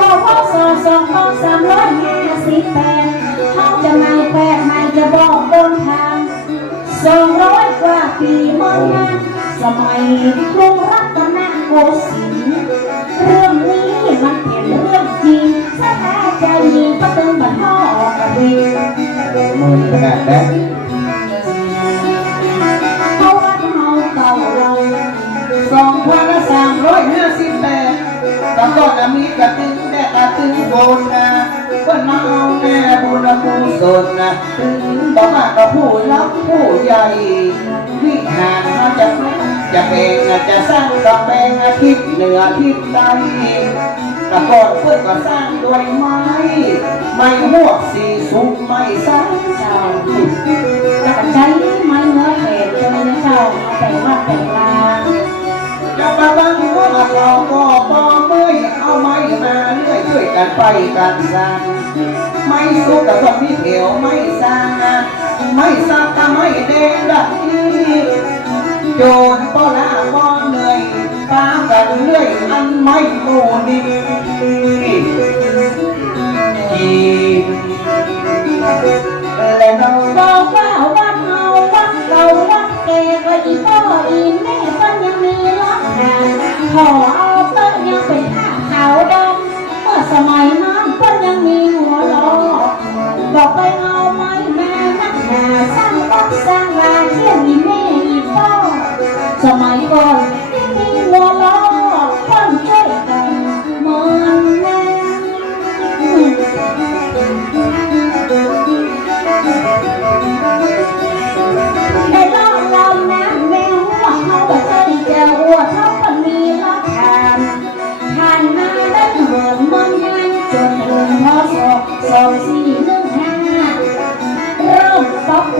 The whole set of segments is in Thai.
บอกว่าสองสองสอสามร้อยห้าสิบแปดเขาจะไมาแปดมันจะบอกบนทางสองร้อยกว่าปีมื่อนานสมัยกรุงรัตนโกสินทร์เรื่องนี้มันเป็นเรื่องจริงสถาใจก็ตึงบันห่อกระเวนมือขนาดนั้น ตำรวจมีกระตึงแดกกระตึงโบนนะเพิ่นมาเอาแม่บุญกุศลนะถึงบ่มากกับผู้รักผู้ใหญ่วิหารมาจะจะเป็นจะสร้างกำแพงอาทิตย์เหนืออาทิตย์ใต้แต่ก่อนเพิ่นก็สร้างด้วยไม้ไม้หวกสีสุกไม้สังเจ้าจะใช้ไม้เนื้อแขกจะไม่เจ้าเอาแต่ว่าแต่ลาจะมาบังว่าเราก็ปอเกันไปกันสร้างไม่สุกกับต้องมีเขียวไม่สร้างไม่สักก็ไม่แดงดักนี้โจรป้อละป้อเหนื่อยตากันเรื่อยอันไม่โมนีจีและน้องบอกว่าวัดเฮาวัดเก่าวัดแก่ก็อีพ่ออีแม่เพิ่นยังมีรักหาขอ สมัยนั้นคนยังมีหัวล้อบอกไปเอาไม้มานักหนาสร้างวัดสร้างลาน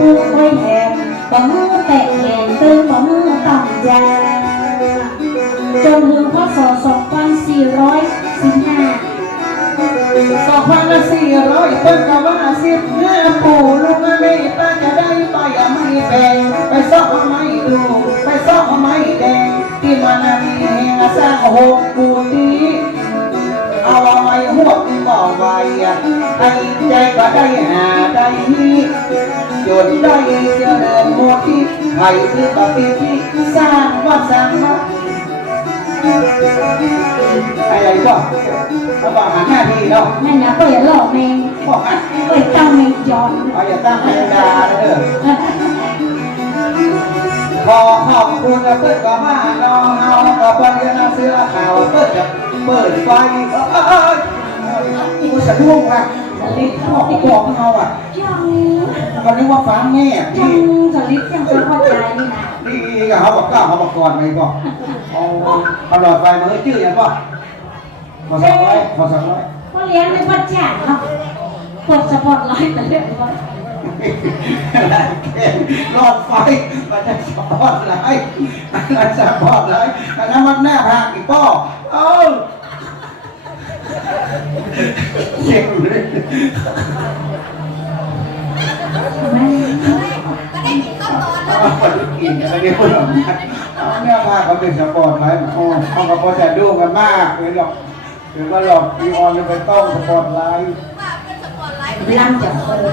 ป๊อปปูไว้แหมบะมือแตะแขนตึงบะมือต่ำยา จนถึงพศสองพันสี่ร้อยสิบห้าสองพันสี่ร้อยเพิ่นก็ว่าสิบห้าปู่ลูกไม่ป้าจะได้ไปเอาไม่แบ่งไปซ่อมไม่ดูไปซ่อมไม่แดงที่มันมีแห่งสร้างหกปูดีเอา ว้หัวที่บ่ไว้ไอ้ใจก็ได้หาได้นี้จนได้เจริญหมดที่ใครคือปฏิที่สร้างวัดสร้างวัดอะไรก็เขาบอกหาหน้าที่เนาะนั่นนะเปิดหลอกแมงบอกอะเปิดตั้งแมงจอนเอาอย่าตั้งใจดาเด้อขอขอบคุณเพื่อนก็มาน้องเอากับเพื่อนเสื้อขาวเพื่อนเปิดไฟเอ้ย กูสะดุ้งว่ะนี่บอกบอกเขาอะยังมันนึกว่าฟ้าแม่ยัที่งสลิปยังจะเข้าใจนี่นะนี่กับเขาบอกก้าวเขาบอกก่อนไหมบอกเอาตลอดไฟมาเฮ้ยชื่อยังป่ะขอสองร้อยขอสองร้อยเขาเลี้ยงในวัดจ่าครับกดสปอตไลท์ไปเรื่อยๆรอดไฟมันจะสปอร์ตไลมันจะสปอร์ตไลท์อันนั้นมันหน้าผากอีกป้อเอ้า เจ็บเลยเอาคนกินอะไรเนี่ยคนละเอาเนี่ยพาเขาเป็นสปอร์ตไลท์โอ้เขาก็พอจะดูกันมากเลยหรอกถึงว่าหลอกอีออนจะไปต้องสปอร์ตไลท์ล่ำจะโคตร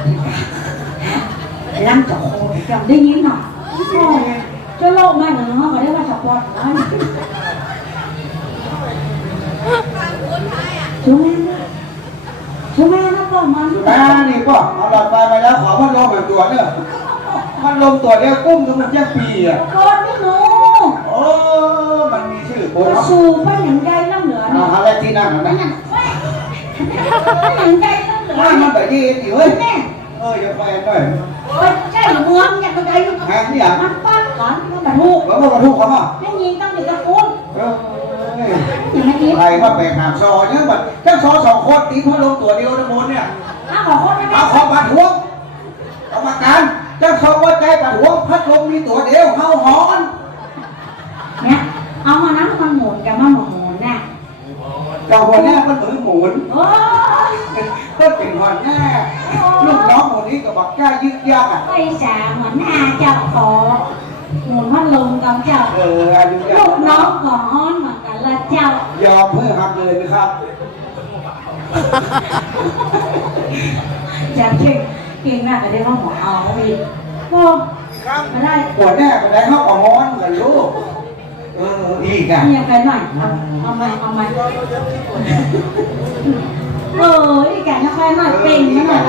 ล่ำจะโคตรจำได้ยินหน่อยจะโลกมากเนาะเขาเรียกว่าสปอร์ตไลท์ช่วย แม่ช่วยแม่นะก่อนมาที่อ่านี่ป่ะเอาหลอดไฟไปแล้วขอพัดลมแบบตัวเนอะพัดลมตัวเนี้ยกุ้มทั้งมันแค่ปีอะก่อนไม่รู้โอ้มันมีชื่อโบจะเนาะสูบไปอย่างใดล่ำเหนือเอาเนี่ยอะไรที่นั่นไปนะอย่างไปอย่างใดล่ำเหนือว่ามันไปดีสิเฮ้ยแม่เอออย่าไปหน่อยไปใช่เมืองอย่างใดแหงเนี่ยมันป้าก่อนมันบรรทุกแล้วมันกระทุกเขาป่ะให้ยิงต้องอยู่ตะกุนเออ อย่างนี้ใครว่าไปหามซอเนี่ยแบบเจ้าซอสองคนตีพัดลมตัวเดียวนะมนเนี่ยอ้าวขอโทษนะแม่เอาขอบัตรหวงกรรมการเจ้าซอว่าใจบัตรหวพัดลมมีตัวเดียวเฮาหอนเนี่ยเอามานั้นมันหมุนกับมันหมุนน่ะเจ้าหัวหน้าก็เหมือนหมุนก็เป็นหัวหน้าลูกน้องคนนี้ก็บอกแก้ยึกยักอะไปสาหัวหน้าเจ้าขอ หมุนพัดลมกับเจ้าเอออายุยัลูกกน้องของอ้อนเหมือนกันละเจ้ายอมเพื่อหักเลยนะครับ จะเก่งเก่งมากก็ได้ว่าหมอเอาอีกโอ้มาได้ปวดแน่ก็ได้เข้าเอาฮ้อนกันลูก เอออีกอะเงียบกันหน่อยเอาเอามาเอามาเอออีกแกนะแค่หน่อยเป็นนะหน่อย